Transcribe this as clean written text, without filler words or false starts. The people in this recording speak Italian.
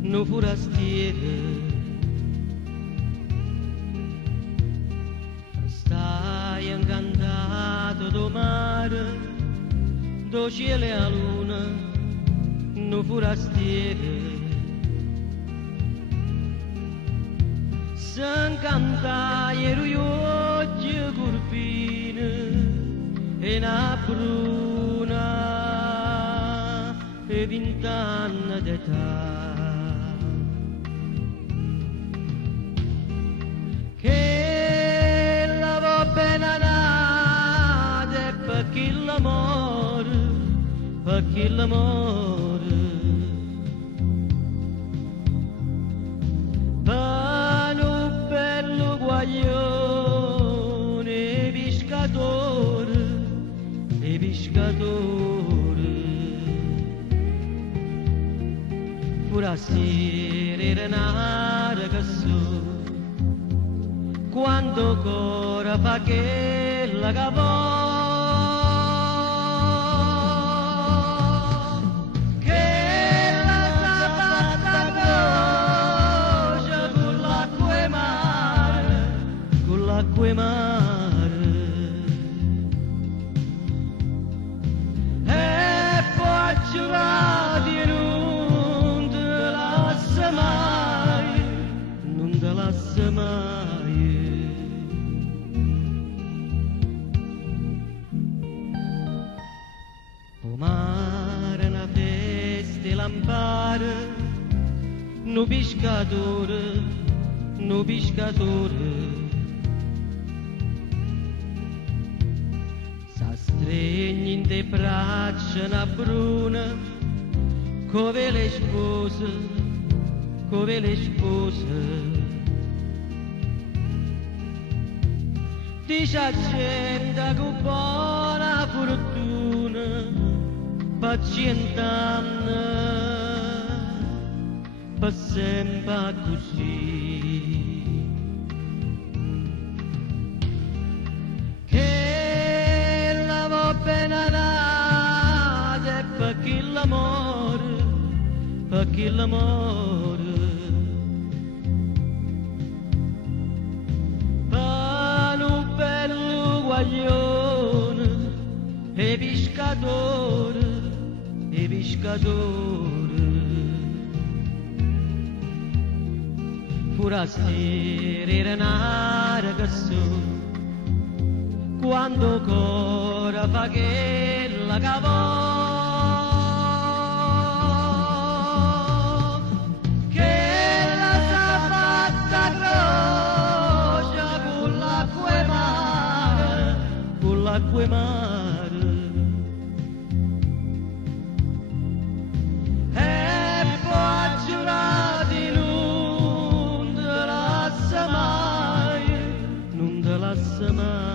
no forastiere. Stai incantato do mare, do cielo e a luna, no forastiere. S'encanta ieri oggi curvine e una bruna e 20 anni d'età. Che la va bene nata per chi l'amore, per chi l'amore. Per un bello guaglione, pescatore, e pescatore. Forastiere era nata che so, quando ancora fa che la cavò. L'acqua e mare e poi giurati non te lascia mai, non te lascia mai. O mare una festa e lampare, no pescatore, no pescatore. Stregni in te braccia una bruna, come le spose, come le spose. Dice a gente con buona fortuna, per 100 anni, per sempre così. Appena nata per chi l'amore, per chi l'amore. Per un bello guaglione e pescatore, e pescatore. Forastiere era nata che so, quando ancora fa che la cavò, che la sa fatta croce con l'acqua e mare, con l'acqua e mare. E poi giurati non te lascia mai, non te lascia mai.